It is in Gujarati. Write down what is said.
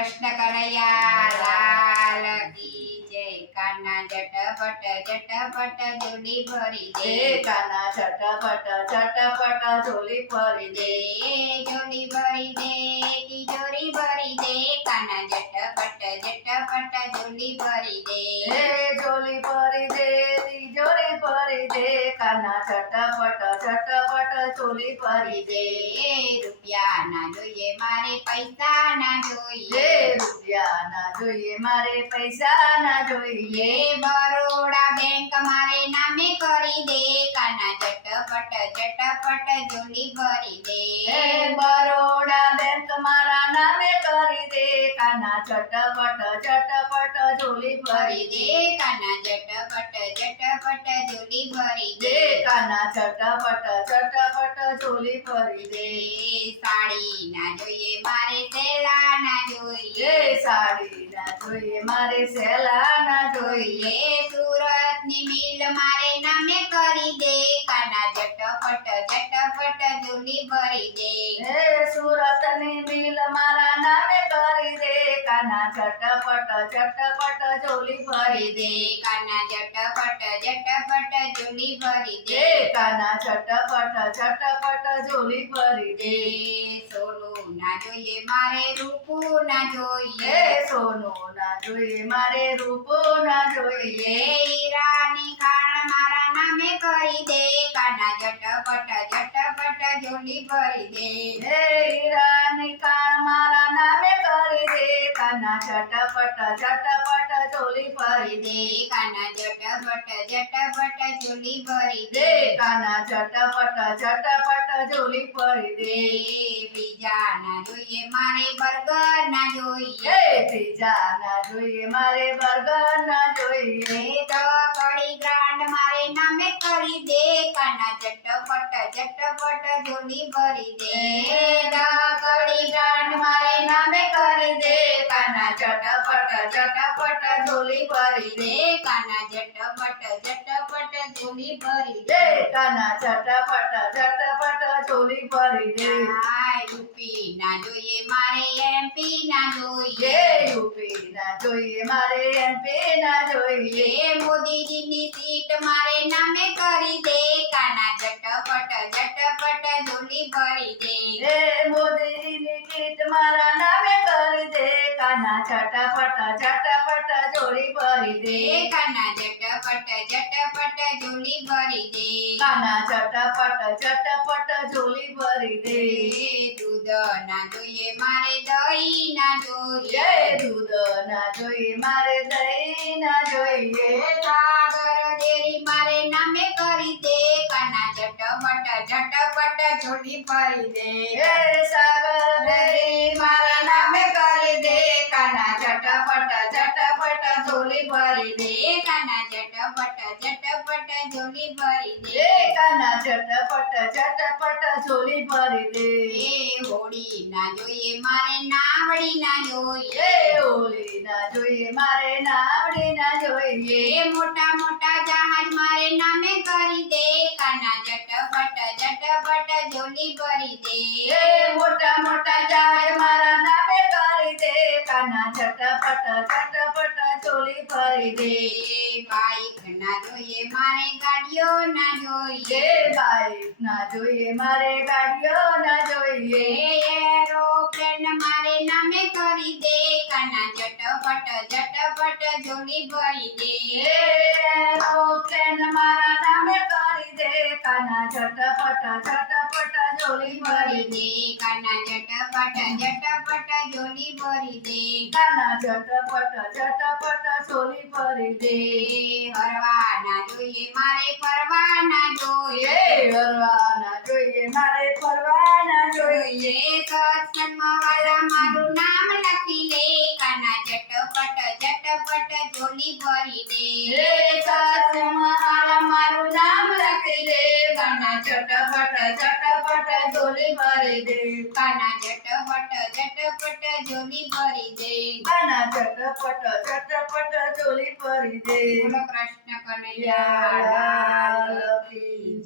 કૃષ્ણ કનૈયા લાલ કી જય. કાના જટપટ ઝોલી ભરી દે. કાના ઝટપટ ઝોલી ભરી દે. ઝોલી ભરી દે તિજોરી ભરી દે. કાના જટપટ ઝોલી ભરી દે. ઝોલી ભરી દે તિજોરી ભરી દે. કાના ઝટપટ ઝોલી ભરી દે. રૂપિયા ના જોઈએ મારે પૈસા ના જોઈએ. રૂપિયા ના જોઈએ મારે પૈસા ના જોઈએ. બરોડા બેંક મારે નામે કરી દે. કાના ઝટપટ ઝોલી ભરી દે. બરોડા બેંક મારા નામે કરી દે. કાના ઝટપટ ઝોલી ભરી દે. કાના ઝટપટ ઝોલી ભરી દે. કાના ઝટપટ ઝોલી ભરી દે. સાડી ના જોઈએ મારે સેલા ના જોઈએ. સાડી ના જોઈએ મારે સેલા ના જોઈએ. સુરત ની મિલ મારે નામે કરી દે. કાના ઝટપટ ઝોલી ભરી દે. સુરત ની મિલ મારા નામે કરી દે. કાના ઝટપટ ઝોલી ભરી દે. કાના ઝટપટ ઝોલી ભરી દે. કાના ઝટપટ ઝોલી ભરી દે. સોનું ના જોઈએ મારે રૂપું ના જોઈએ. સોનું ના જોઈએ મારે રૂપો ના જોઈએ. હીરાની ખાણ મારા નામે કરી દે. કાના ઝટપટ ઝોલી ભરી દે. હીરાની કાન મારા નામે કરી દે. કાના ઝટપટ ઝોલી ભરી દે. કાના ઝટપટ ઝોલી ભરી દે. કાના ઝટપટ ઝોલી ભરી દે. બીજા ના જોઈએ મારે બર્ગર ના જોઈએ. પીઝા ના જોઈએ મારે બર્ગર ના જોઈએ. કડી ગ્રાન્ડ મારે નામે કરી દે. કાના ઝટપટ ઝોલી ભરી દે. કડી ગ્રાન્ડ મારે નામે કરી દે. કાના ઝટપટ ઝોલી ભરી દે. કાના ઝટપટ ઝોલી ભરી દે. કાના ઝટપટ ઝોલી ભરી દે. યુપી ના જોઈએ મારે એમપી ના જોઈએ. યુપી ના જોઈએ મારે એમપી ના જોઈએ. મોદીજીની સીટ મારે નામે કરી દે. કાના ઝટપટ ઝોલી ભરી દે. મોદીજીની કીટ મારા નામે કરી દે. કાના ઝટપટ ઝોલી ભરી દે. કાના ઝટપટ ઝોલી ભરી દે. કાના ઝટપટ ઝોલી ભરી દે. દૂધ ના જોઈએ મારે દહીં ના જોઈએ. દૂધ ના જોઈએ મારે દહીં ના જોઈએ. સાગર ડેરી મારે નામે કરી દે. કાના ઝટપટ ઝોલી ભરી દે. સાગર ડેરી મારા નામે કરી દે. કાના ઝટપટ ઝોલી ભરી દે. કાના ઝટપટ ઝોલી ભરી દે. કાના ઝટપટ ઝોલી ભરી દે. હોળી ના જોઈએ મારે નાવડી ના જોઈએ. હોળી ના જોઈએ મારે નાવડી ના જોઈએ. મોટા મોટા જહાજ મારે નામે કરી દે. કાના ઝટપટ ઝોલી ભરી દે. મોટા મોટા જહાજ મારા નામે કરી દે. કાના ઝટપટ ઝોલી ભરી દે. બાઈક ના જોઈએ મારે ગાડીઓ ના જોઈએ. બાઈક ના જોઈએ મારે ગાડીઓ ના જોઈએ. એરોપ્લેન મારે નામે કરી દે. કાના ઝટપટ ઝોલી ભરી દે. એરોપ્લેન મારા નામે કરી દે. કાના ઝટપટ ઝોલી ભરી દે. કાના ઝટપટ ઝોલી ભરી દે. કાના ઝટપટ ઝોલી ભરી દે. હરવા ના જોઈએ મારે ફરવા ના જોઈએ. હરવા ના જોઈએ મારે ફરવા ના જોઈએ. સત્સંગમાં વાલા મારું નામ લખી લે. કાના ઝટપટ ઝોલી ભરી દે. સત્સંગમાં મારું નામ લખી દે. કાના ઝટપટ ઝોલી ભરી દે. કાના ઝટપટ ઝોલી ભરી દે. કાના ઝટપટ ઝોલી ભરી દે. બોલો કૃષ્ણ કનૈયા લાલ કી